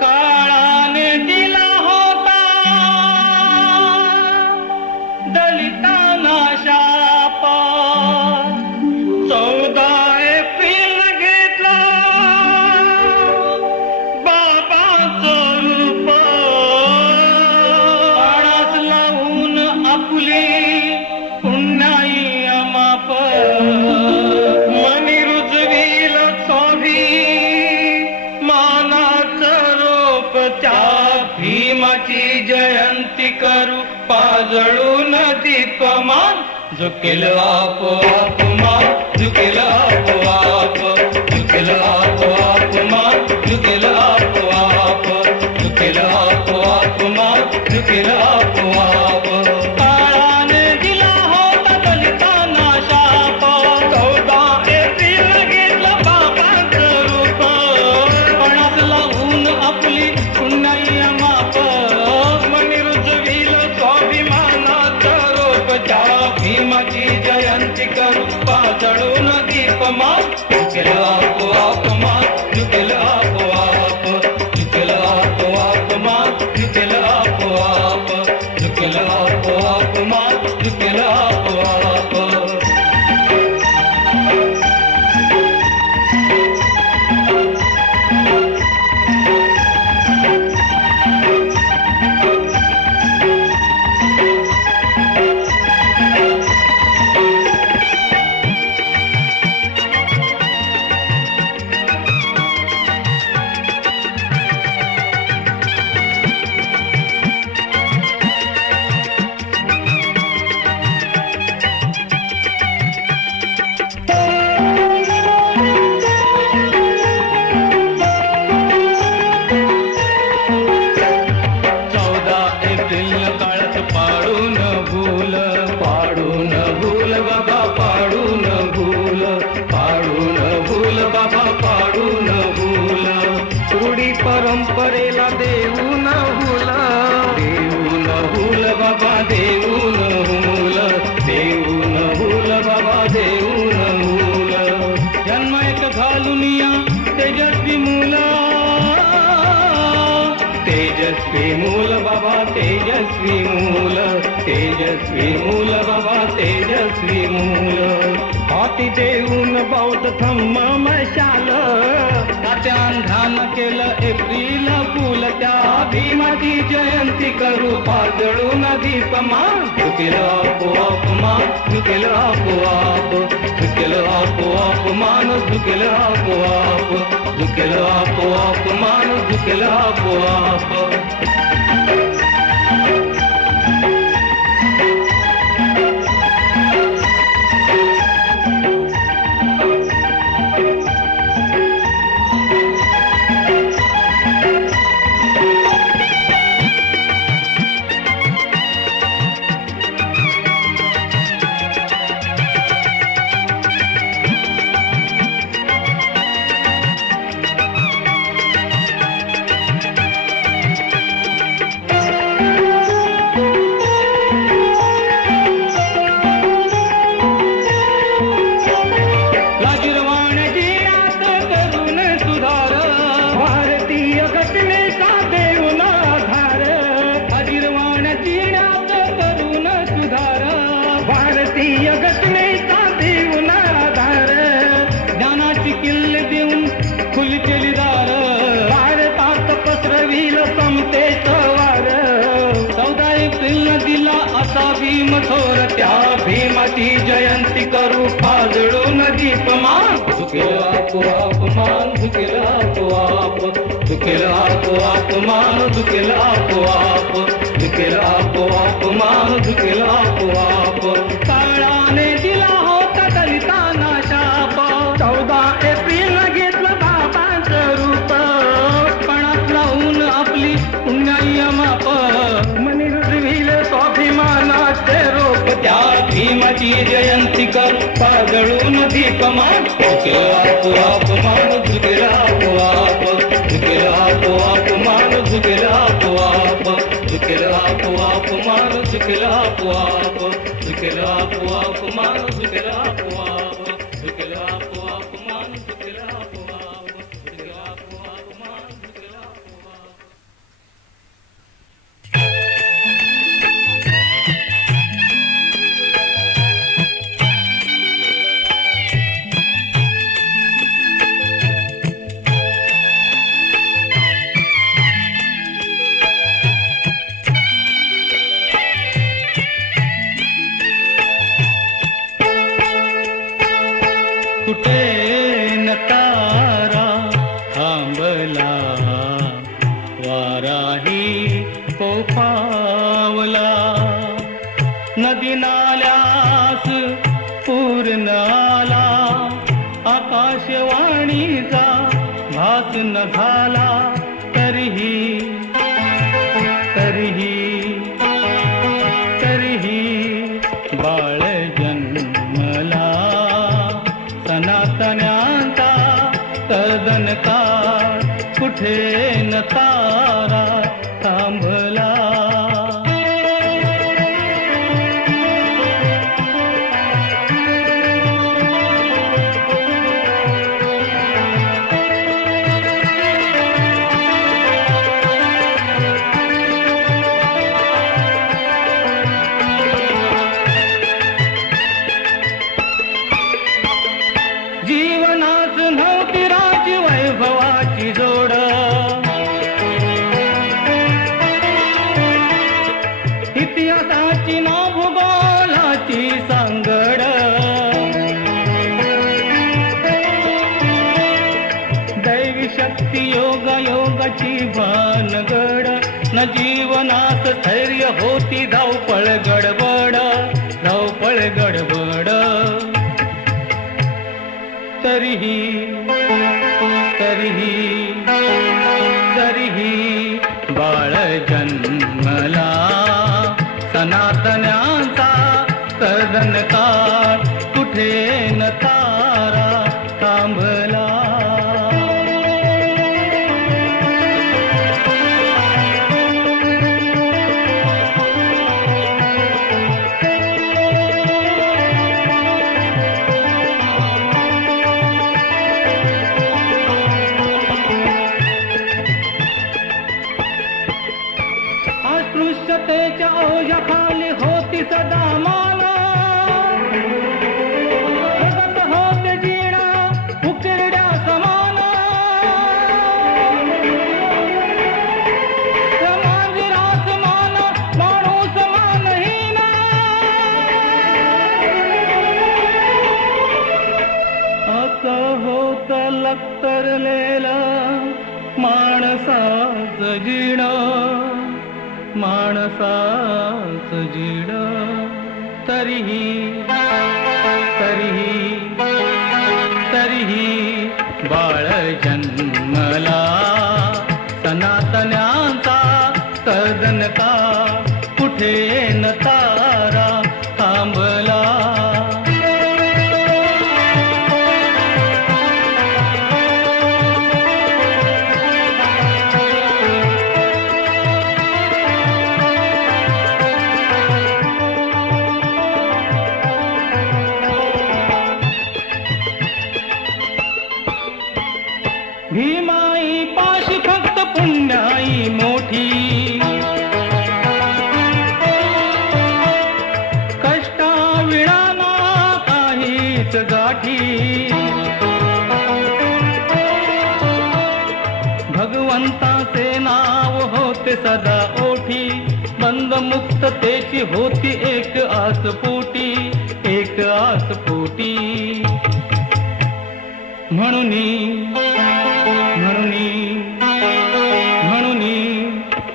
काळाने दिला होता दलितांना शाप, 14 एप्रिल घेतला बाबाचं रूप. पाण्यात लावून आपली पुण्याई अमाप, मनी रुजवील सोभी मानाचं रोप. त्या भीमाची जयंती करू पाजळून दीपमान. झुकेल आपोआप मान, झुकेल आपोआप, झुकेल आपोआप मान, झुकेल आपोआप, झुकेल आपोआप मान, झुकेल आपोआप. काळाने दिला होता दलितांना शाप, 14 एप्रिल घेतलं बाबांचं रूप. पणात लावून आपली पुण्याई माप, मनी रुजवील स्वाभिमानाचं रोप. त्या भीमाची जयंती करू पाजळून दीपमान. झुकेल आपोआप मान, झुकेल आपोआप, झुकेल आपोआप मान, झुकेल आपोआप, झुकेल आपोआप मान, झुकेल आपोआप. काळात पाडून भूल, पाडून भूल बाबा, पाडून भूल, पाडून भूल बाबा, पाडून भूल. रूढी परंपरेला देऊन भूल, देऊन भूल बाबा, देऊन भूल, देऊन भूल बाबा, देऊन भूल. जन्म एक घालून या तेजस्वी मूल, तेजस्वी मूल बाबा, तेजस्वी मूल, तेजस्वी मूल बाबा, तेजस्वी मूल. हाती देऊन बौद्ध धम्म मशाल, तात्यान ध्यान केलं एप्रिल फूल. त्या भीमाची जयंती करू पाजळून दीपमान. झुकेल आपोआप मान, झुकेल आपोआप, झुकेल आपोआप मान, झुकेल आपोआप, झुकेल आपोआप मान, झुकेल आपोआप. भीमथोर त्या भीमाची जयंती करू पाजळून दीपमान. झुकेल आपोआप मान, झुकेल आपोआप, झुकेल आपोआप मान, झुकेल आपोआप, झुकेल आपोआप मान, झुकेल आपोआप. काळाने दिला होता दलितांना शाप, 14 एप्रिल घेतलं बाबांचं रूप. पणात लावून आपली पुण्याई माप, मनी रुजवील स्वाभिमानाचे रोप. त्या भीमाची जयंती कर पाजळून दीपमान. झुकेल आपोआप मान, झुकेल आपोआप, झुकेल आपोआप मान, झुकेल आपोआप, झुकेल आपोआप मान, झुकेल आपोआप, झुकेल आपोआप मान, झुकेल आपोआप, झुकेल आपोआप मान. न तारा थांबला, वाराही पोफावला. नदी नाल्यास पूर न आला, आकाशवाणीचा भास न झाला. तरीही बाळ जन्मला, सनातन्यांचा तदनकार. कुठे न तारा थांबला. जीवनात नव्हती राजी वैभवाची जोड, इतिहासाची ना भूगोलाची सांगड. दैवी शक्ती योगाची भानगड. न जीवनात स्थैर्य होती धावपळ गडबड, धावपळ गडबड. तरीही बाळ जन्मला, सनातन्यांचा सदनकार. कुठे न तारा थांबला. अस्पृश्यतेच्या ओझ्याखाली होती सदा माला, जगत होते जीणा उकिरड्या समान. समाजरास मान माणूस मानहीन, असं होत लक्तरलेला माणसाचं जीण, माणसाचं जीण. तरीही बाळ जन्मला, सनातन्यांचा सदनकार. कुठे न तारा थांबला. भीमाई पाशी फक्त पुण्याई मोठी, कष्टाविणा ना काहीच गाठी. भगवंताचे नाव होते सदा ओठी, बंधमुक्ततेची होती एक आसपोटी, एक आसपोटी. म्हणूनी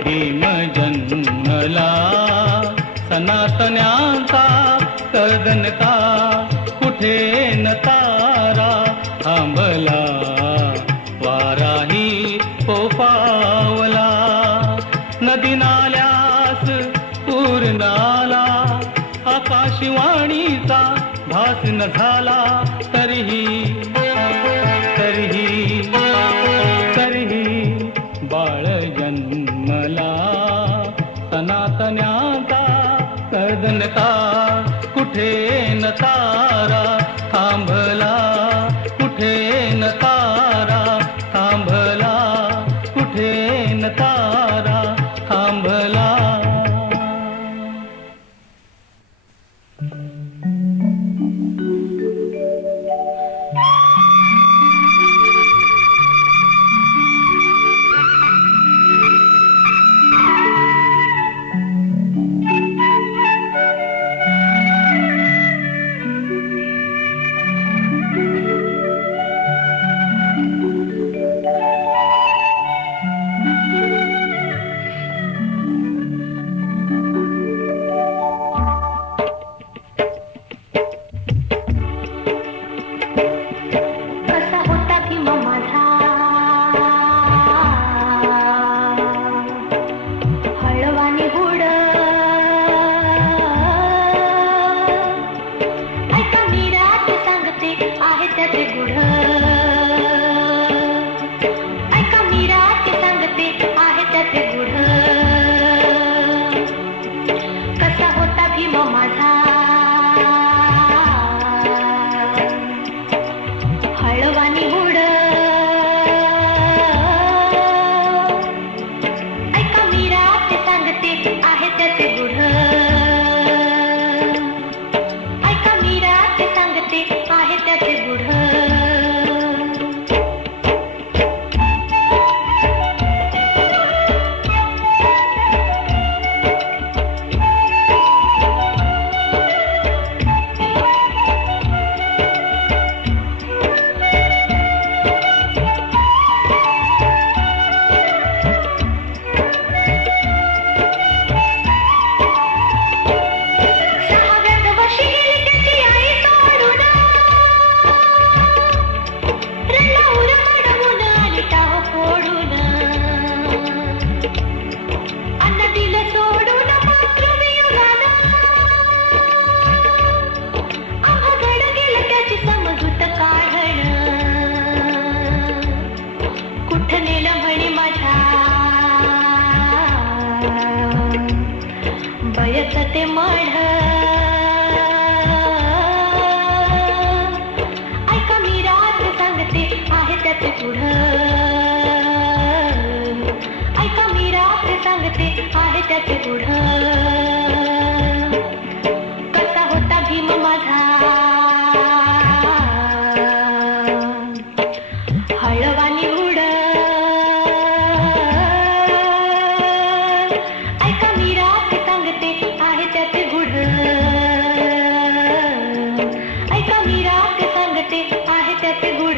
भीम जन्मला, सनातन्यांचा सदनकार. कुठे न तारा थांबला, वाराही पोफावला. नदी नाल्यास पूर न आला, आकाशवाणीचा भास न झाला. तरीही बाळ जन्मला, सनातन्यांचा सदनकार. कुठे न तारा थांबला, कुठे न तारा थांबला, कुठे न तारा थांबला. हळवानी उड ऐका मीरा ते सांगते आहे त्याचे गुढ ऐका मीरा ते सांगते आहे त्याचे गुढ ते मढ ऐका मीरा ते सांगते आहे त्याचे गुढ ऐका मीरा ते सांगते आहे त्याचे गुढ कसा होता भीम माझा हळवानी उड ऐका मीरा ते सांगते आहे त्याचे गुढ ऐका मीरा ते सांगते आहे त्याचे गुढ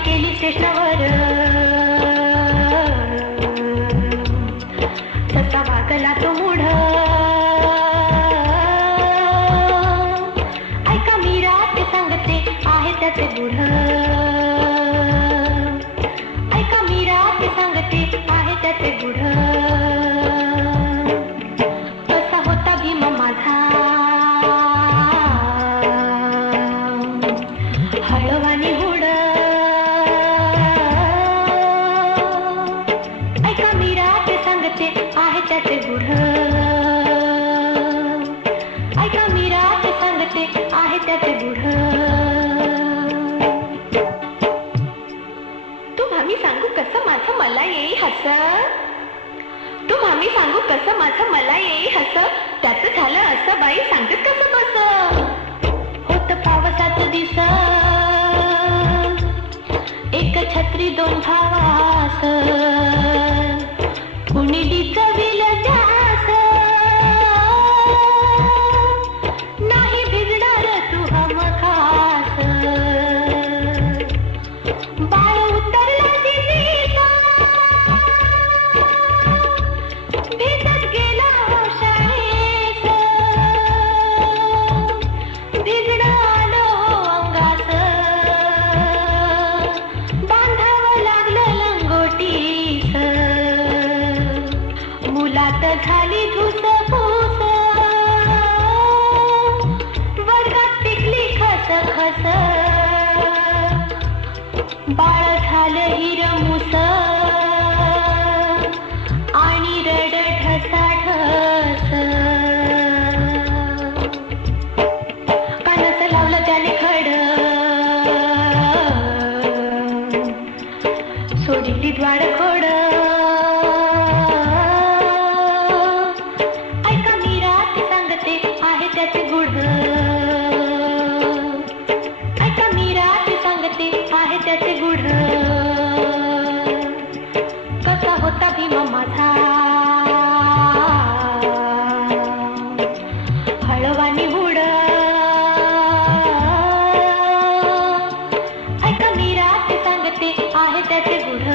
केली स्टेशनावर ससा वागला तो मूढ ऐका मीरा ते सांगते आहे त्याचे गुढ ऐका मीरा ते सांगते आहे त्याचे गुढ कसा होता भीम माझा हळवानी उड आहे त्याचे गुढ ऐका मीरा ते सांगते आहे त्याचे गुढ तू भामी सांगू कसं माझं मला येई हस तू भामी सांगू कसं माझं मला येई हस त्याचं झालं असं बाई सांगत कसं बस होत पावसाचं दिस एक छत्री दोन भावास कुणी चवील जास नाही भिजणार तू हम खास बाळ उतरला दिलीसा भिजत गेला शाळेस भिजणं आलो अंगास बांधावं लागलं लंगोटीस मुलात झाली धुसफूस वर्गात टिकली खसखस बाळ झालं हिरमुस आणि रड ढसाढस कानाचं लावलं त्याने खड गेली द्वार खोड ऐका मीरा ते सांगते आहे त्याचे गुढ ऐका मीरा ते सांगते आहे त्याचे गुढ कसा होता भीमा माझा हळवानी हुड ऐका मीरा ते सांगते आहे त्याचे गुढ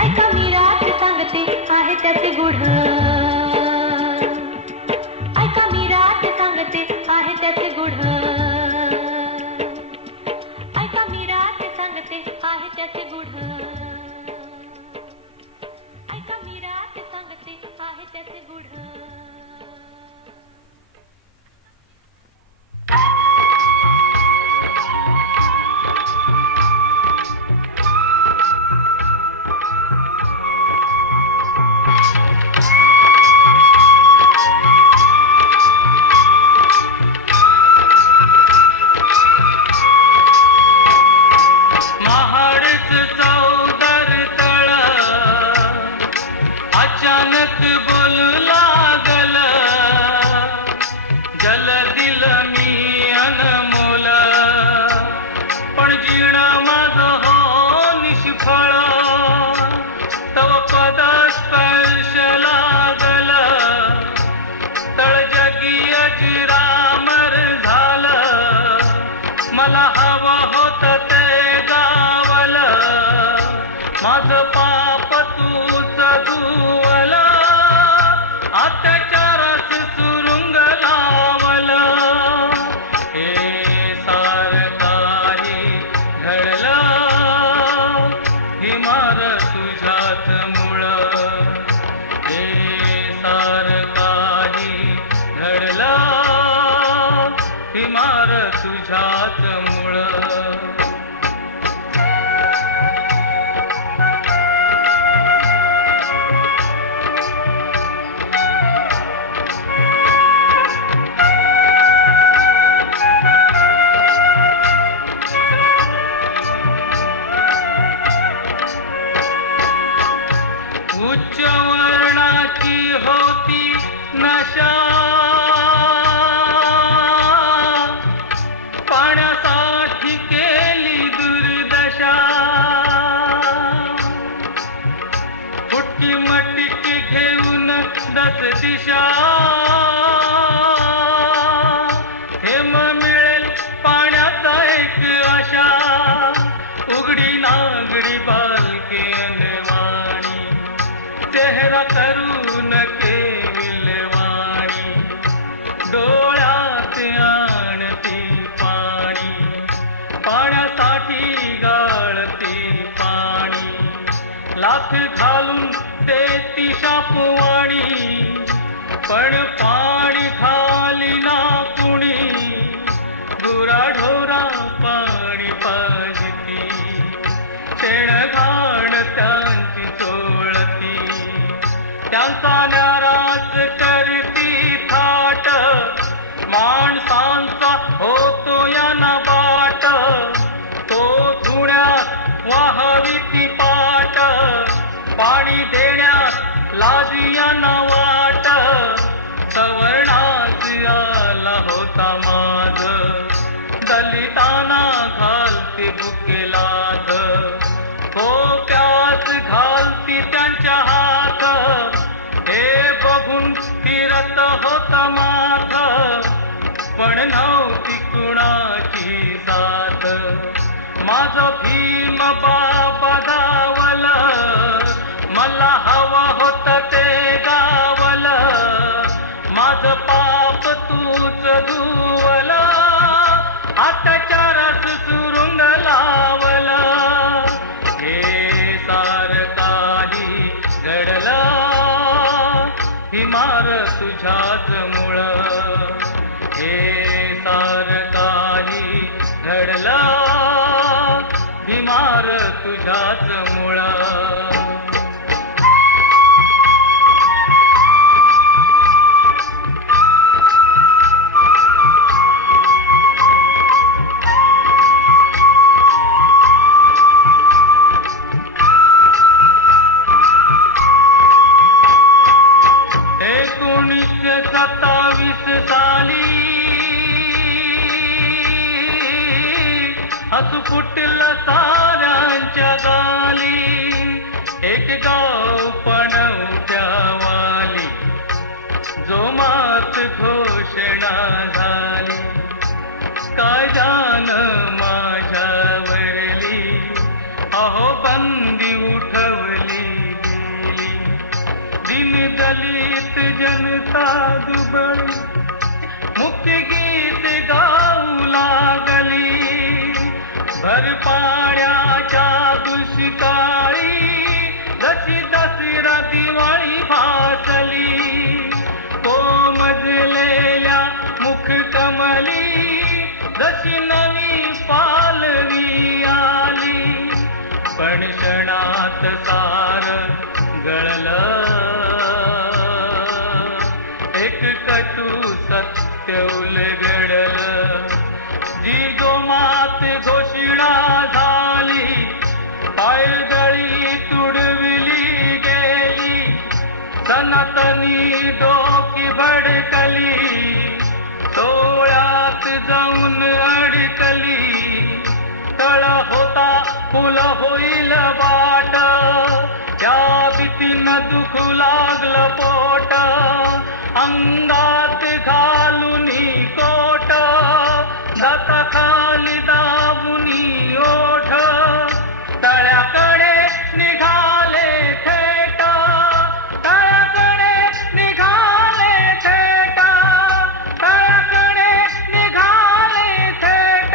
ऐका मीरा ते सांगते आहे त्याचे गुढ ऐका मीरा ते सांगते आहे त्याचे गुढ ऐका मीरा ते सांगते आहे त्याचे गुढ ऐका मीरा ते सांगते आहे त्याचे गुढ महाडच चौदर तळ अचानक बोलू लागल जल दिल मी अनमोल पण जीण माझ हो निष्फळ तव पद स्पर्श लागल तळ जगी अजरामर झालं मला हवं होत ते गावल माझ पाप तूच धुवल अत्याचारास सुरुंग लावल हे सार काही घडलं ही मार तुझ्यात मुळ हे सार काही घडलं ही मार तुझ्यात मुळ उच्च वर्णाची होती नशा पाण्यासाठी केली दुर्दशा फुटकी मटकी घेऊन दस दिशा हेम मिळेल पाण्याचा एक आशा उघडी नागडी बालकेन वाणी चेहरा करून केविलवाणी डोळ्यात आणती पाणी पाण्यासाठी गाळती पाणी लाथ घालून देती शापवाणी पण पाणी खाली ना कुणी गुराढोरा पाणी पाजती शेण घाण त्यांची चोळती त्यांचा नाराज करती थाट माणसांचा होतो याना बाट तो धुण्यात वाहविती पाट पाणी देण्यात लाजियाना वाट सवर्णास आला होता माझ दलितांना घालती भुकेलात खोक्यात घालती त्यांच्या हात हे बघून फिरत होत माथ पण नव्हती कुणाची साथ माझ भीम बाबा धावल मला हवं होत ते गावल माझ पाप तूच धुवल अत्याचारास सुरुंग लावल हे सार काही घडलं ही मार तुझ्याच मुळ हे सार काही घडलं ही मार तुझ्याच मुळ हसू फुटलं साऱ्यांच्या गाली, एक गाव पण उठ्यावाली, जोमात घोषणा झाली. काय जान माझ्यावरली, अहो बंदी उठवली गेली. दिन दलित जनता दुबळी, मुक्ती गीत गाऊ लागली. भर पाण्याच्या दुष्काळी जशी दसरा दिवाळी भासली. कोमजलेल्या मुख कमली जशी नवी पालवी आली. पण क्षणात सार गळलं, एक कटू सत्य उलगडलं. जी जोमात घोषणा झाली, पायदळी तुडविली गेली. सनातनी डोकी भडकली, डोळ्यात जाऊन अडकली. तळ होता फुल होईल वाट, त्या भीतीनं दुखू लागलं पोट. अंगात घालूनी कोट, दाताखाली दाबुनी ओठ. तळ्याकडे निघाले थेट, तळ्याकडे निघाले थेट, तळ्याकडे निघाले थेट.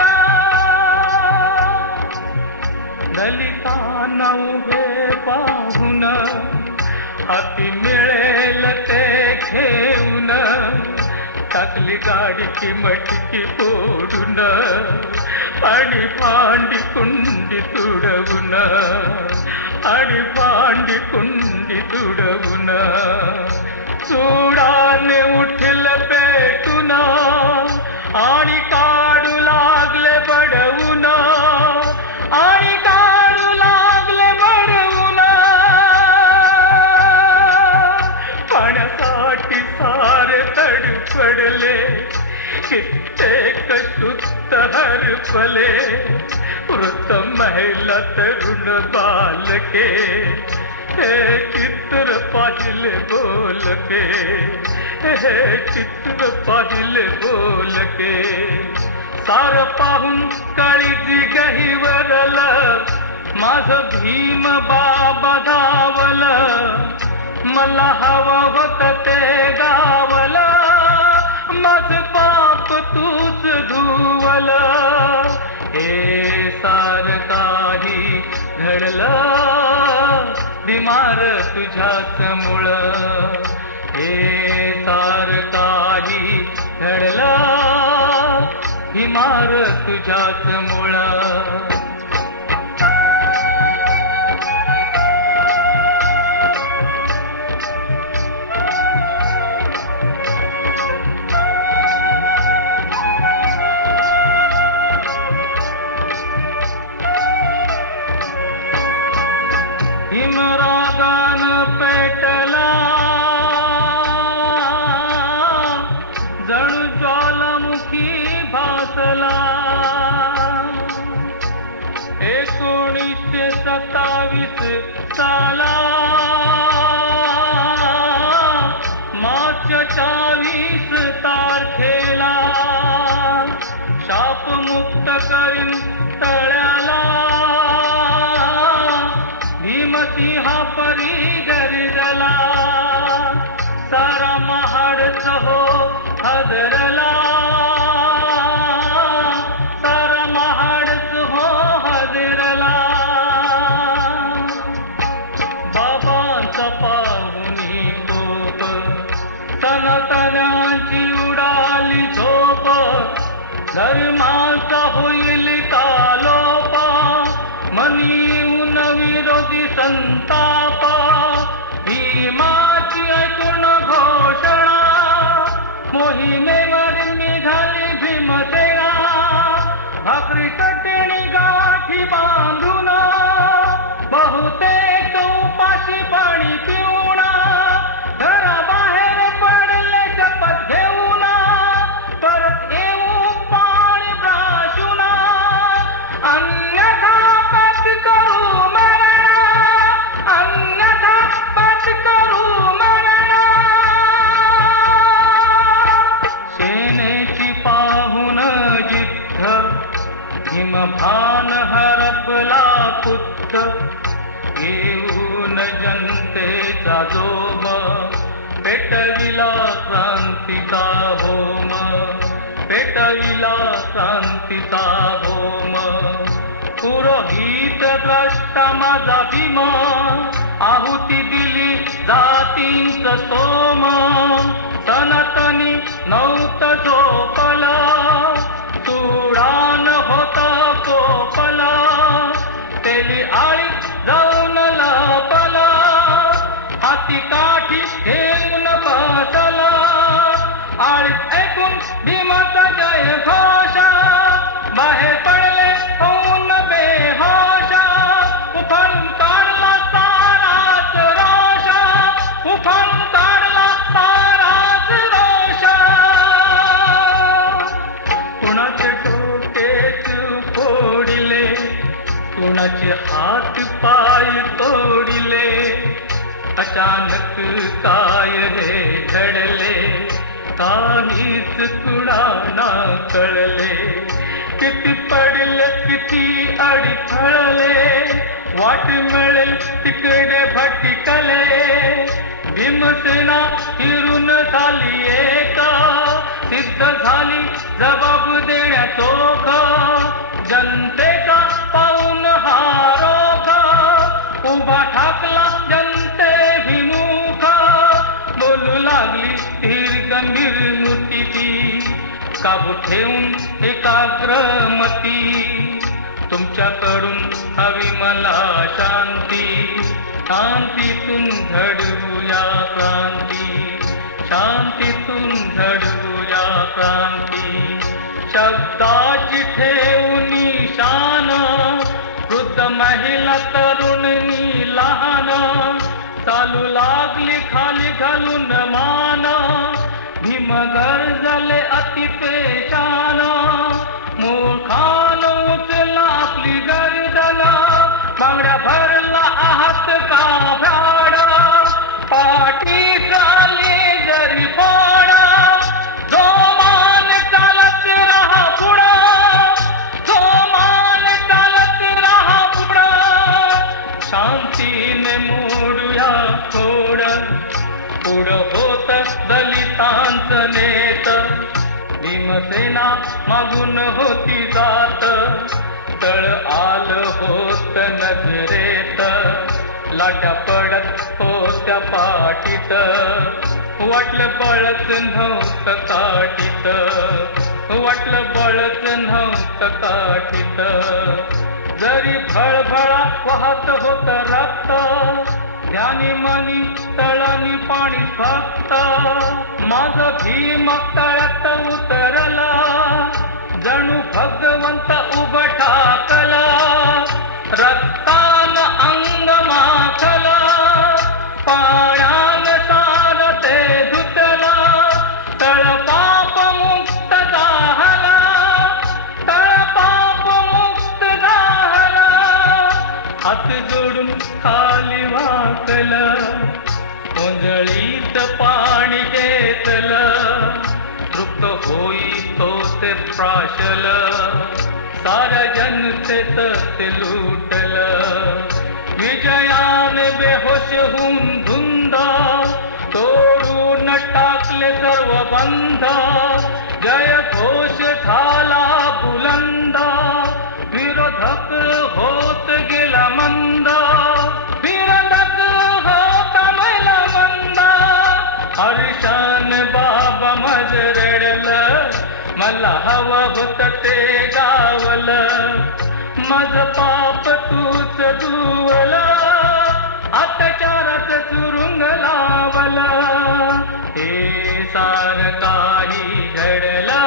दलितांना उभे पाहून हाती मिळेल ते घेऊन. टाकली गाडीची मटकी फोडून, आणि भांडी कुंडी तुडवून, आणि भांडी कुंडी तुडवून. चुडाने उठल पेटून, आणि काढू लागले बडवून, आणि काढू लागले बडवून. पाण्यासाठी सारे तडफडले, कित्येक सुस्त हरपले. वृद्ध महिला तरुण बालके, हे चित्र पाहिले बोलके, हे चित्र पाहिले बोलके. सार पाहून काळीजी गहिवरलं, माझं भीम बाबा धावलं. मला हवं होत ते गावलं, माझं पाप तूच धुवलं. हे सार काही घडलं, बिमार तुझ्याच मुळं. हे सार काही घडलं, बिमार तुझ्याच मुळं. हिमरागान पेटला, जणू ज्वालामुखी भासला. 1927 साला मार्च 24 तारखेला शाप मुक्त करीन तळ्याला. भीमसिंहा परी गरिरला, सारा महाडच हो हदरला. सारा महाडच हो हदरला. बाबांचा पाहुणी कोप, सनातन्यांची उडाली झोप. धर्माचा होईल कालोप, मनीऊन विरोधी संताप. भीमाची ऐकून घोषणा, मोहिमेवर निघाली भीमसेना. भाकरी चटणी गाठी बांधून, बहुतेक उपाशी पाणी पिऊन. घराबाहेर पडले शपथ घेऊन, परत येऊ पाणी प्राशुना. पुत्र घेऊन जनतेचा जोम पेटविला क्रांतीचा होम पेटविला क्रांतीचा होम पुरोहित द्रष्टा माझा भीमा आहुती दिली जातींच सोम सनातनी नव्हतं झोपला तुडान होता कोपला तेली आळी जाऊन लपला हाती काठी घेऊन बसला आळीत ऐकून भीमाचा जय घोषा बाहेर पडले होऊन बेहोशा उफान काढला साराच रोषा उफान काढला साराच रोषा कुणाचे डोकेच फोडिले कुणाचे हात पाय तोडिले अचानक काय रे घडले काहीच कुणाला कळले किती पडले किती अडथळले वाट मिळेल तिकडे भटकले भीमसेना फिरून झाली एक सिद्ध झाली जबाब देण्याचोख जनतेचा पाऊन हारोख उभा ठाकला जनते विमुख बोलू लागली धीर गंभीर मूर्ती ती काबू ठेवून एकाग्रमती तुमच्याकडून हवी मला शांती शांतीतून घडवूया क्रांती शांतीतून घडवूया क्रांती शब्दाची ठेवून शान वृद्ध महिला तरुणी लहान चालू लागली खाली घालून मान भीम गरजले अति पेशान मूर्खान उचला आपली गर्दन बांगड्या भरला आहात का भ्याड पाठी चाले जरी फोड जोमान चालत राहा पुढं जोमान चालत राहा पुढं शांतीने मोडूया खोड पुढं होत दलितांचं नेत भीमसेना मागून होती जात तळ आलं होत नजरेत लाट्या पडत होत्या पाठीत वाटलं बळच नव्हतं काठीत वाटलं बळच नव्हतं काठीत जरी भळभळा वाहत होत रक्त ध्यानी मनी तळानी पाणी फक्त माझं भीम तळ्यात उतरला जणू भगवंत उभं ठाकला रक्तान अंग माखला पाण्यान सार ते धुतला तळपाप मुक्त झाला तळपाप मुक्त झाला हात जोडून खाली वाकलं ओंजळीत पाणी घेतलं तृप्त होई तो ते प्राशल साऱ्या जनतेत ते लुटलं विजयाने बेहोश होऊन धुंद तोडून टाकले सर्व बंध जय घोष झाला बुलंद विरोधक होत गेला मंद विरोधक होत गेला मंद हर्षान बाबा मज रडलं मला हवं होत ते गावलं माझ पाप तूच धुवलं अत्याचारात सुरुंग लावलं हे सार काही घडलं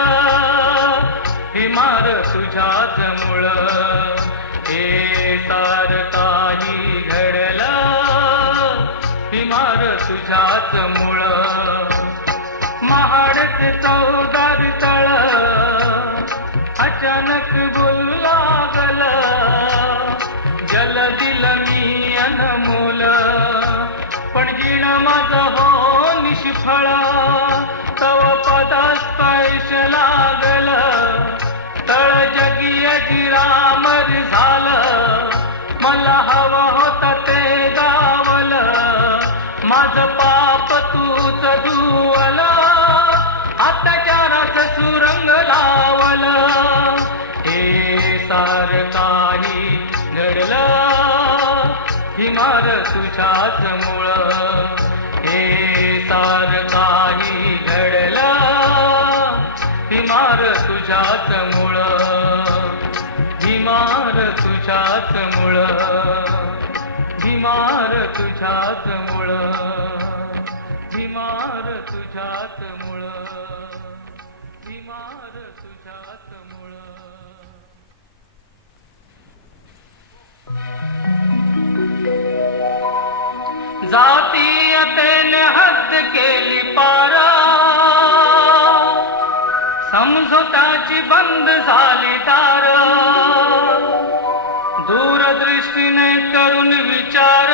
हिमार तुझ्याच मुळ हे सार काही घडलं हिमार तुझ्याच मुळ महाडचे चौदार तळ अचानक बोलू लागल जल दिल मी अनमोल पण जीण माझं हो निष्फळ तव पदास्पर्श लागल तळ जगी अजिरामर झालं हवं होतं ते गावलं, माझं पाप तूच धुवलं, अत्याचाराचं सुरंग लावलं. हे सार काही घडलं हिमार तुझ्याच मुळं, हे सार काही घडलं हिमार तुझ्याच मुळं, हिमार तुझ्याच मुळं, हिमार तुझ्याच मुळं, हिमार तुझ्याच मुळं, हिमार तुझ्याच मुळं. जातीयतेने हद्द केली पारा, समझोताची बंद झाली दार, दूरदृष्टीने करून विचार,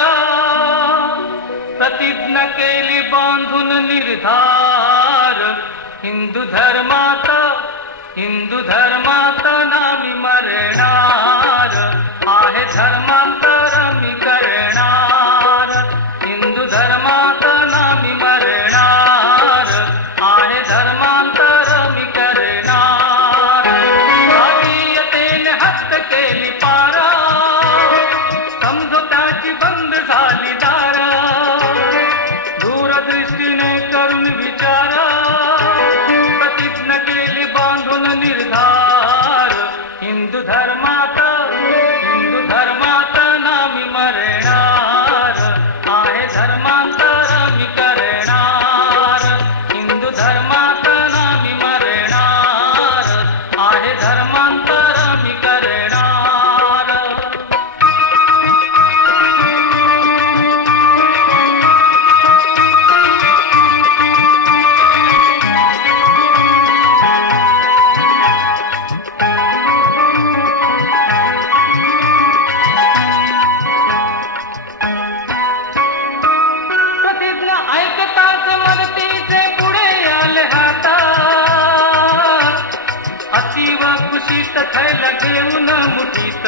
प्रतिज्ञा केली बांधून निर्धार. हिंदू धर्मात, हिंदू धर्मात नामी मरणार, आहे धर्मांतर मी करणार. हिंदू धर्मात नामी मरणार, आहे धर्मांतर मी करणार. जातीयतेने हत्या केली पारा, समझोत्याची बंद झाली दार, दूरदृष्टीने करून विचार, प्रतिज्ञा केली बांधून निर्धार. हिंदू धर्मात, हिंदू धर्मात नामी मरणार, आहे धर्मांतर मी करणार. हिंदू धर्मात नामी मरणार, आहे धर्मांतर मी करणार. प्रतिज्ञा ऐकताच मदतीचे पुढे आले हातात, अतीव खुशीत थैल घेऊन मुठीत.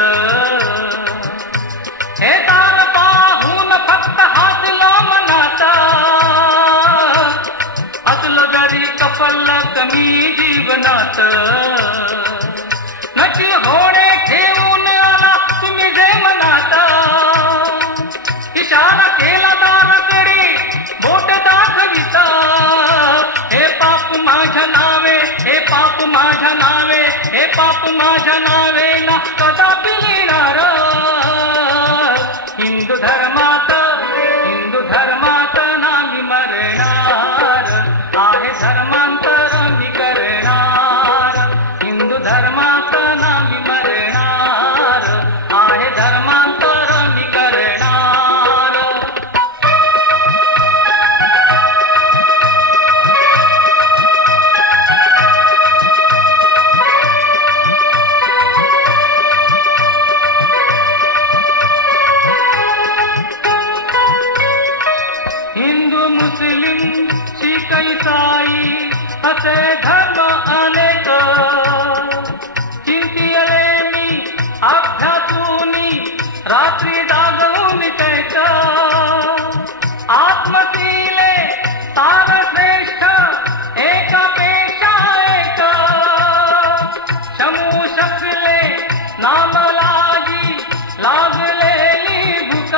हे दार पाहून फक्त हसलो मनात, हसलो जरी कपल कमी जीवनात. नची होणे ठेवून आला तुम्ही जे मनात, इशारा केला दाराकडे बोट दाखविता. हे पाप माझ्या नावे, हे पाप माझ्या नावे, हे पाप माझ्या नावे ना कदापि लिहिणार. हिंदू धर्मात, हिंदू धर्मात नामी मरणार, आहे धर्मांतर मी करणार. हिंदू धर्मात नामी मरणार, आहे धर्मांतर मी करणार. हिंदू मुस्लिम शीख ईसाई असे धर्म अनेक, चिंतियले मी अभ्यासूनी रात्री जागवून कैक. आत्मशीले सार श्रेष्ठ एकापेक्षा एक, शमू शकले नाम लागी लागलेली भूक.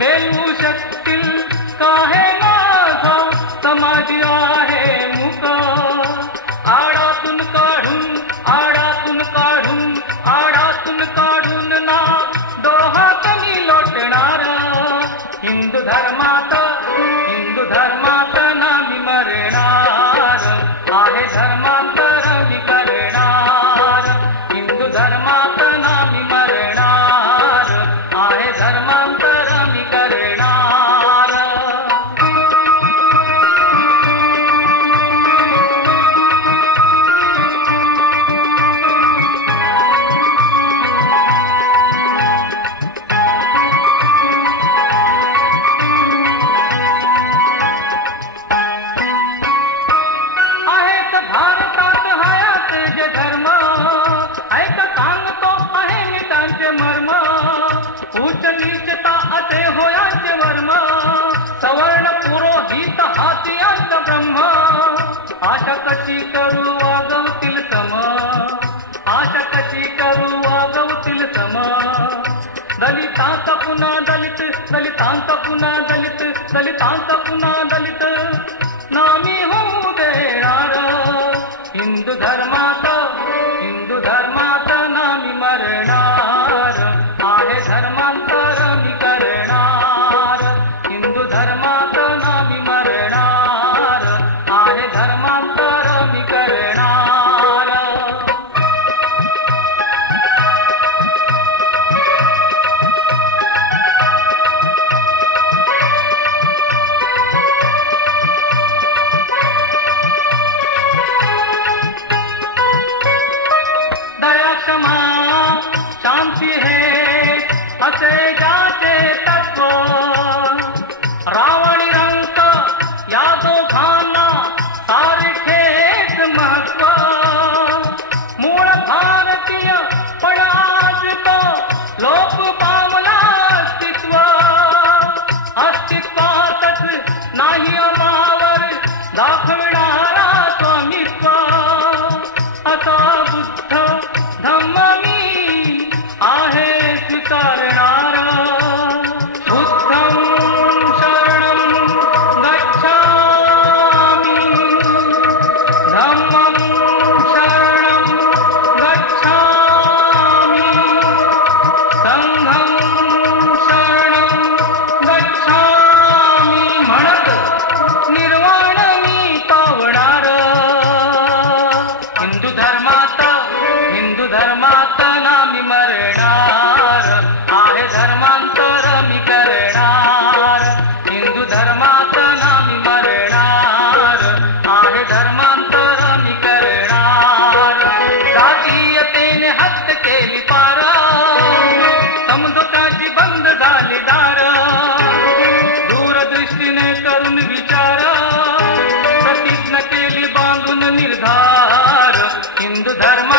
पेलू शकतील काहे माझा समाज आहे मुक. आडातून काढून, आडातून काढून, आडातून काढून ना डोहात मी लोटणार. हिंदू धर्मात, हिंदू धर्मात नामी मरणार, आहे धर्मांतर मी करणार. हिंदू धर्मात नामी मरणार, आहे धर्मांतर मी करणार. ब्रह्म आशा कशी करू वागवतील सम आशा कशी करू वागवतील सम दलितांचा पुन्हा दलित दलितांचा पुन्हा दलित दलितांचा पुन्हा दलित नामी होऊ देणार हिंदू धर्मात नामी मरणार आहे धर्मांतर मी करणार हिंदू धर्मात नामी मरणार आहे धर्मांतर मी करणार क्षमा शांति है असे जाते तत्व रावणी रंक या दोघांना सारखेच महत्व मूळ भारतीय पण आज तो लोप पावला अस्तित्वातच नाही अमावर दाखविणारा स्वामित्व असा बुद्ध धम्म मी आहे स्वीकारणार बुद्धं शरणं गच्छामि धम्मं शरणं गच्छामि संघं शरणं गच्छामि म्हणत निर्वाण मी पावणार हिंदू धर्मात नामी मरणार आहे धर्मांतर मी करणार हिंदू धर्मात नामी मरणार आहे धर्मांतर मी करणार जातीयतेने हत्त केली पार समजुताची बंद झाली दार दूरदृष्टीने करून विचार प्रतिज्ञा केली बांधून निर्धार हिंदू धर्म